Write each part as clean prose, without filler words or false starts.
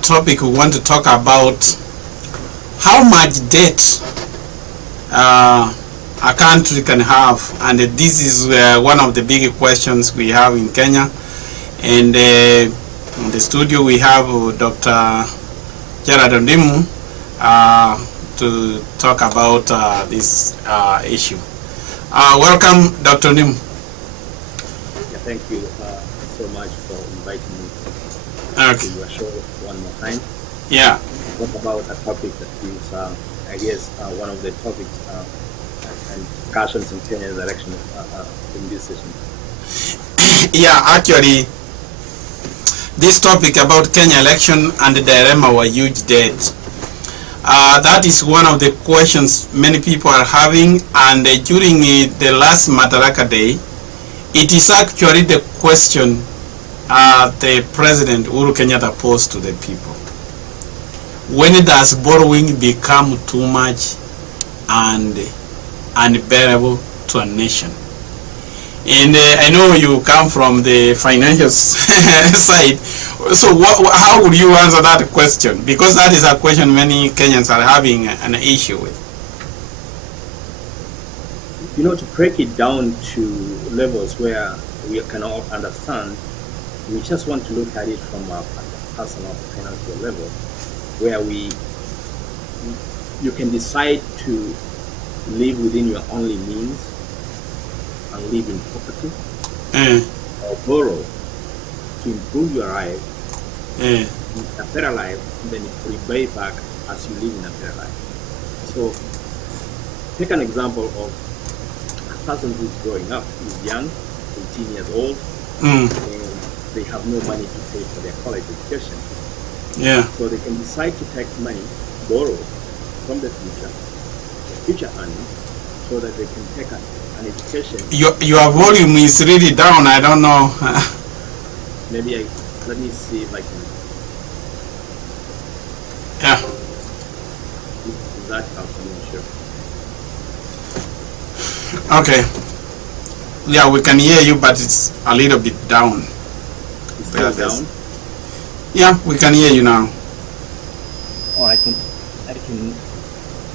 topic we want to talk about how much debt a country can have, and this is one of the big questions we have in Kenya. And in the studio we have Dr. Gerard Ondimu to talk about this issue. Welcome, Dr. Ondimu. Yeah, thank you so much for inviting me to your show one more time. Yeah. Talk about a topic that is, I guess, one of the topics and discussions in Kenya's election in this session. Yeah, actually, this topic about Kenya election and the Delemma were huge debt. That is one of the questions many people are having, and during the last Madaraka Day, it is actually the question the President Uhuru Kenyatta posed to the people. When does borrowing become too much and unbearable to a nation? And I know you come from the financial side, so how would you answer that question? Because that is a question many Kenyans are having an issue with. You know, to break it down to levels where we can all understand, we just want to look at it from a personal financial level, where you can decide to live within your only means and live in poverty, or borrow to improve your life, a better life, and then repay back as you live in a better life. So, take an example of a person who's growing up, is young, 18 years old, and they have no money to pay for their college education. Yeah. So they can decide to take money, borrow from the future earnings, so that they can take an education. Your volume is really down. I don't know. Maybe let me see if I can. Yeah. If that helps, I'm not sure. Okay. Yeah, we can hear you, but it's a little bit down. It's still down? Yeah, we can hear you now. Or I can, let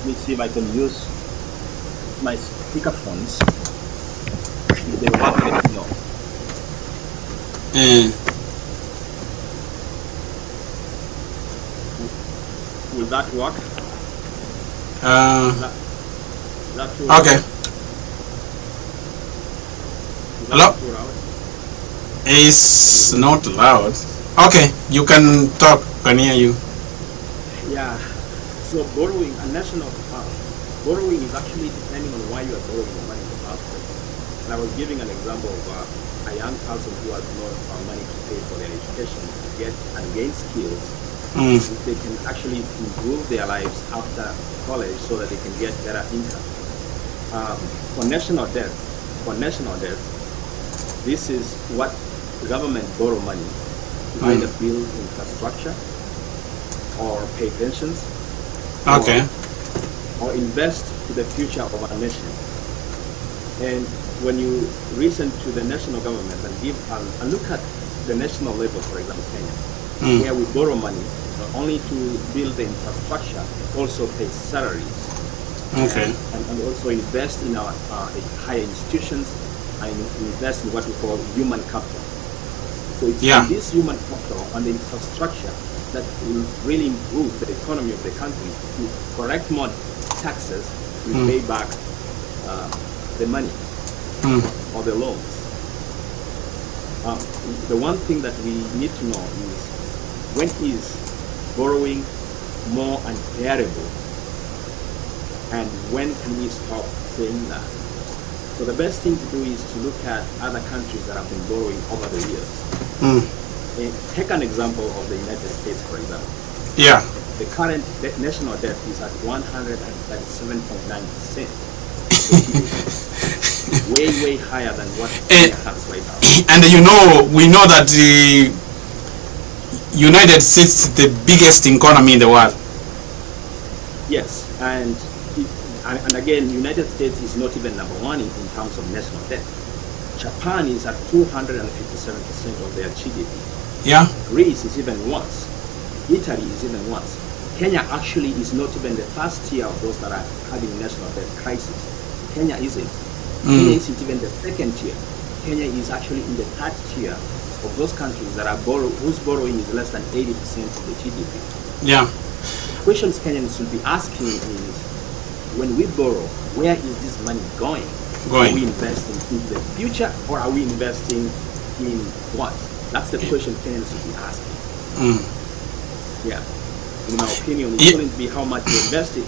me see if I can use my speakerphones. If they work, let me know. Will that work? That too loud? Okay. Is Hello? that too loud? It's not loud. Okay, you can talk. Can hear you. Yeah. So borrowing, borrowing is actually depending on why you are borrowing the money in the first place. And I was giving an example of a young person who has no money to pay for their education to get and gain skills. They can actually improve their lives after college so that they can get better income. For national debt, this is what the government borrow money to either build infrastructure or pay pensions, or invest to the future of our nation. And when you listen to the national government and give and look at the national level, for example, Kenya, where we borrow money not only to build the infrastructure, also pay salaries, and also invest in our higher institutions and invest in what we call human capital. So it's in this human capital and the infrastructure that will really improve the economy of the country to collect more taxes to pay back the money or the loans. The one thing that we need to know is when is borrowing more unbearable, and when can we stop saying that? So the best thing to do is to look at other countries that have been borrowing over the years. Take an example of the United States, for example. Yeah. The current national debt is at 137.9%. way higher than what Kenya has right now. And we know that the United States is the biggest economy in the world. Yes, and again, United States is not even number one in terms of national debt. Japan is at 257% of their GDP. Yeah. Greece is even worse. Italy is even worse. Kenya actually is not even the first tier of those that are having national debt crisis. Kenya isn't. Kenya isn't even the second tier. Kenya is actually in the third tier of those countries that are whose borrowing is less than 80% of the GDP. Yeah. The questions Kenyans should be asking is, when we borrow, where is this money going? Are we investing in the future, or are we investing in what? That's the question Kenyans should be asking. Yeah. In my opinion, it shouldn't be how much we invest in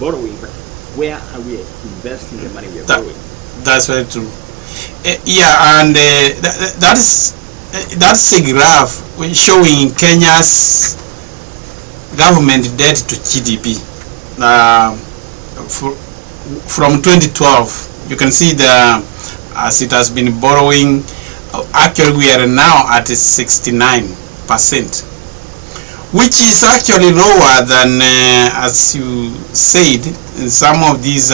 borrowing, but where are we investing the money we are borrowing? That's very true. Yeah, and that's a graph showing Kenya's government debt to GDP from 2012. You can see as it has been borrowing. Actually, we are now at 69%, which is actually lower than, as you said, in some of these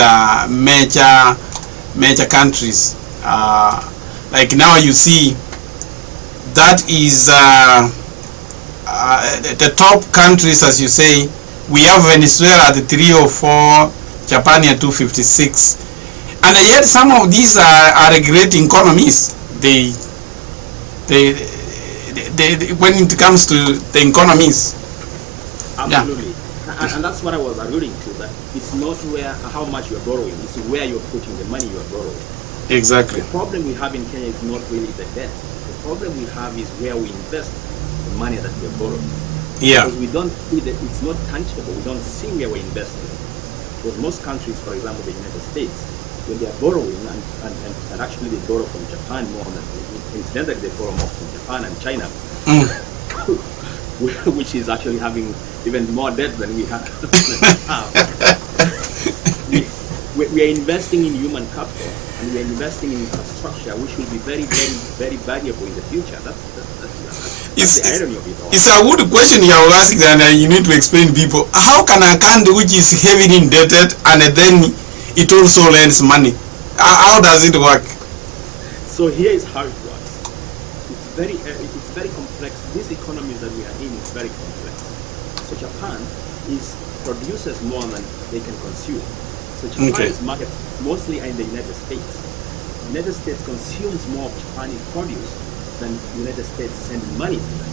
major countries. Like now you see that is the top countries, as you say. We have Venezuela at 304, Japan at 256, and yet some of these are great economies. They when it comes to the economies. Absolutely. Yeah. And that's what I was alluding to, that it's not how much you're borrowing, it's where you're putting the money you are borrowing. Exactly. The problem we have in Kenya is not really the debt. The problem we have is where we invest the money that we're borrowing. Yeah. Because we don't see that, it's not tangible, we don't see where we're investing. Because most countries, for example, the United States, when they are borrowing, and actually they borrow from Japan more than, incidentally they borrow more from Japan and China, which is actually having even more debt than we have. We are investing in human capital, and we are investing in infrastructure, which will be very, very, very valuable in the future. That's the irony of it all. It's a good question you are asking, and you need to explain to people. How can a country which is heavily indebted and then it also lends money? How does it work? So here is how it works. It's very complex. These economies that we are in is very complex. So Japan produces more than they can consume. So Japan's market mostly are in the United States. The United States consumes more of Japanese produce than the United States sending money to them.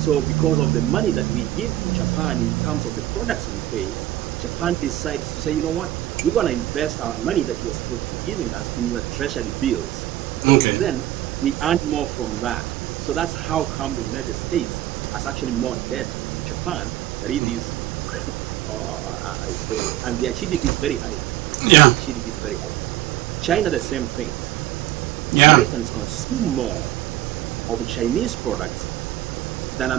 So because of the money that we give to Japan in terms of the products we pay, Japan decides to say, you know what, we're going to invest our money that you're supposed to be giving us in the treasury bills. So then we earn more from that. So that's how come the United States has actually more debt to Japan than it is, and their GDP is very high. Yeah. GDP is very high. China, the same thing. Yeah. Americans consume more of Chinese products than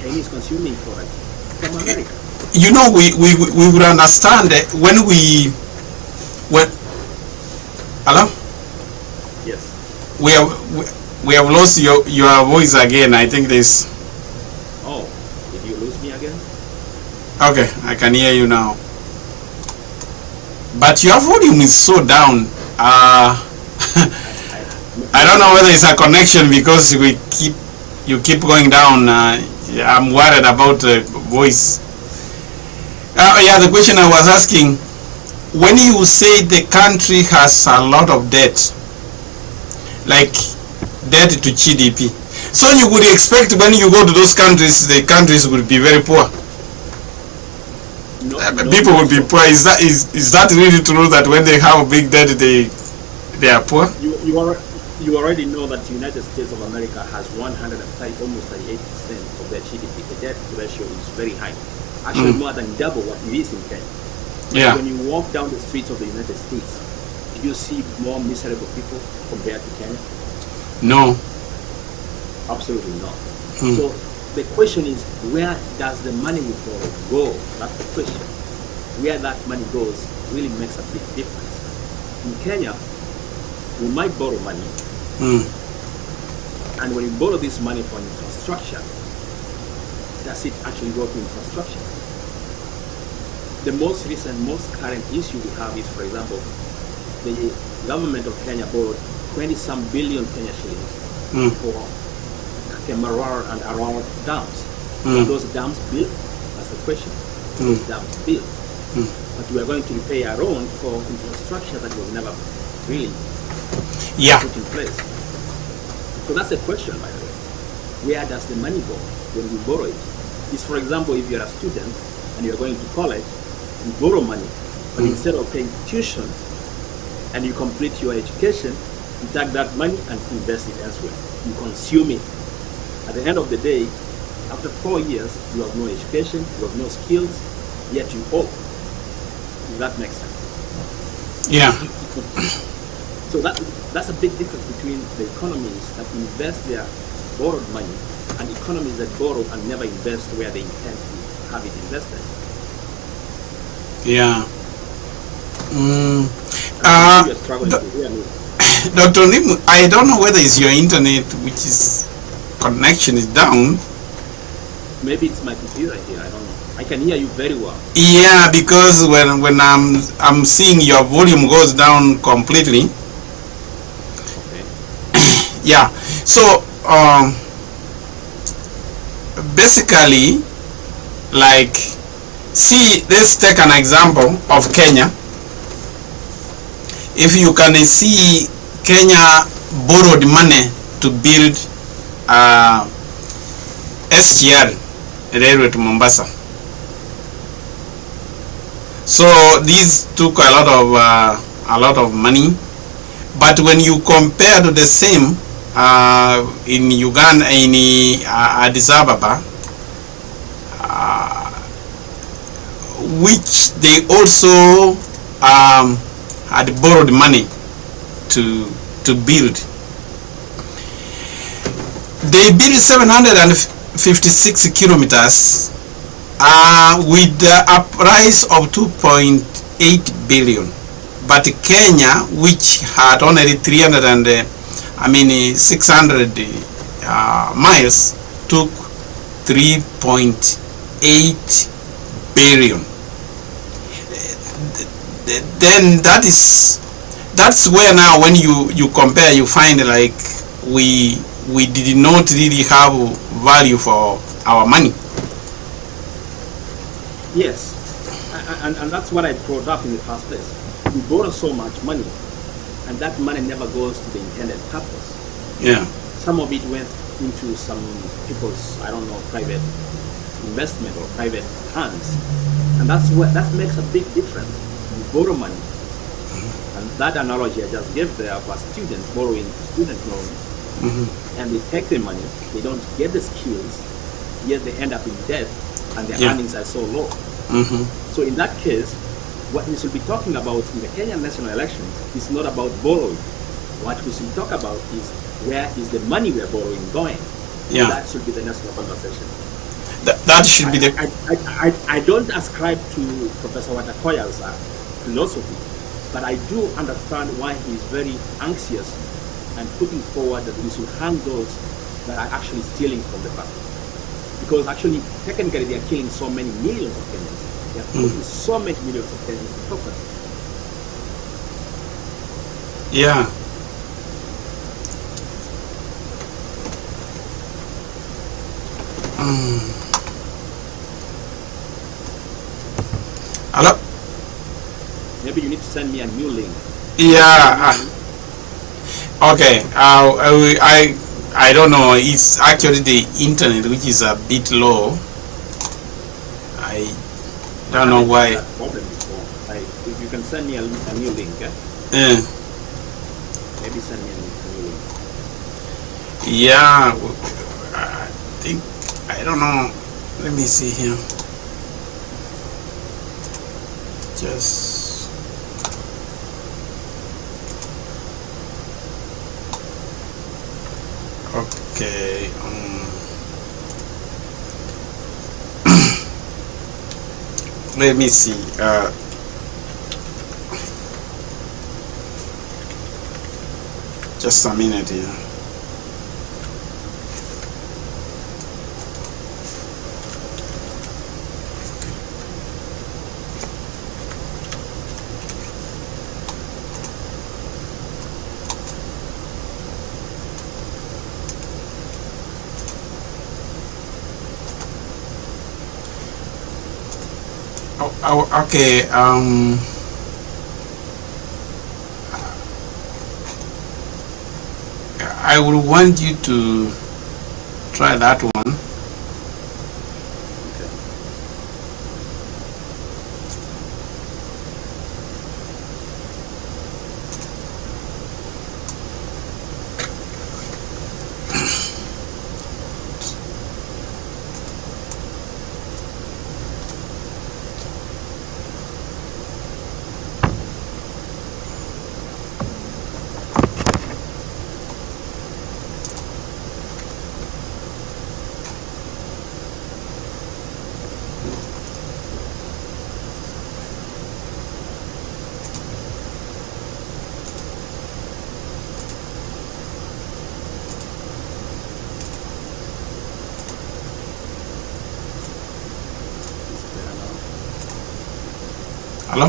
Chinese consuming products from America. You know, we would understand that when hello? Yes. We have lost your voice again. I think this. Oh, did you lose me again? Okay, I can hear you now. But your volume is so down. I don't know whether it's a connection, because you keep going down. I'm worried about the voice. Yeah, the question I was asking, when you say the country has a lot of debt, like debt to GDP, so you would expect when you go to those countries, the countries will be very poor. People will be poor. Is that really true, that when they have a big debt, they are poor? You already know that the United States of America has almost 38% of their GDP. The debt ratio is very high. Actually, more than double what it is in Kenya. Yeah. When you walk down the streets of the United States, do you see more miserable people compared to Kenya? No. Absolutely not. So the question is, where does the money we borrow go? That's the question. Where that money goes really makes a big difference. In Kenya, we might borrow money, and when you borrow this money for infrastructure, does it actually go to infrastructure? The most recent, most current issue we have is, for example, the government of Kenya borrowed 20-some billion Kenya shillings for Marwar and Arar dams. Were those dams built? That's the question. Were those dams built? But we are going to repay our own for infrastructure that was never really put in place. So that's a question, by the way. Where does the money go when we borrow it? Is, for example, if you're a student and you're going to college, you borrow money, but instead of paying tuition and you complete your education, you take that money and invest it elsewhere. You consume it. At the end of the day, after 4 years, you have no education, you have no skills, yet you owe. Does that make sense? Yeah. So that's a big difference between the economies that invest their borrowed money and economies that borrow and never invest where they intend to have it invested. Yeah. You're struggling to hear me. Dr. Nim, I don't know whether it's your internet which is connection is down. Maybe it's my computer here, I don't know. I can hear you very well. Yeah, because when I'm seeing your volume goes down completely. Okay. Yeah. So basically, like, see, let's take an example of Kenya. If you can see, Kenya borrowed money to build SGR railway to Mombasa. So these took a lot of money, but when you compare to the same in Uganda, in Addis Ababa, which they also had borrowed money to build. They built 756 kilometers with a price of 2.8 billion. But Kenya, which had only 600 miles, took 3.8 billion. Then that's where now when you compare, you find like we did not really have value for our money. Yes, and that's what I brought up in the first place. We borrow so much money, and that money never goes to the intended purpose. Yeah. Some of it went into some people's, I don't know, private investment or private hands, and that makes a big difference. You borrow money, and that analogy I just gave there of a student borrowing student loans, and they take the money, they don't get the skills, yet they end up in debt, and their earnings are so low. So in that case, what we should be talking about in the Kenyan national elections is not about borrowing. What we should talk about is where is the money we are borrowing going. Yeah. That should be the national conversation. That should be the... I don't ascribe to Professor Watakoya's philosophy, but I do understand why he is very anxious and putting forward that we should hang those that are actually stealing from the public. Because actually, technically, they are killing so many millions of Kenyans. They are putting so many millions of Kenyans in poverty. Yeah. Hello? Maybe you need to send me a new link. Yeah. Okay. I don't know. It's actually the internet which is a bit low. I don't know why. That problem before. If you can send me a new link, eh? Maybe send me a new link. Yeah. I think, I don't know. Let me see here. Just... Okay. Let me see. Just a minute here. Okay. I would want you to try that one. Okay. It's better now. Hello?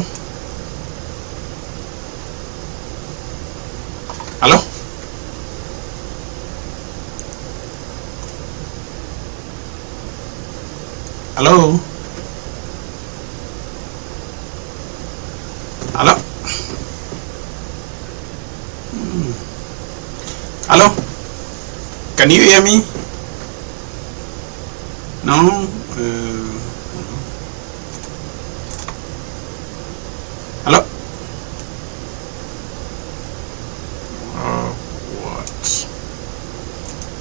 Hello? Hello? Hello? Hello? Can you hear me? No?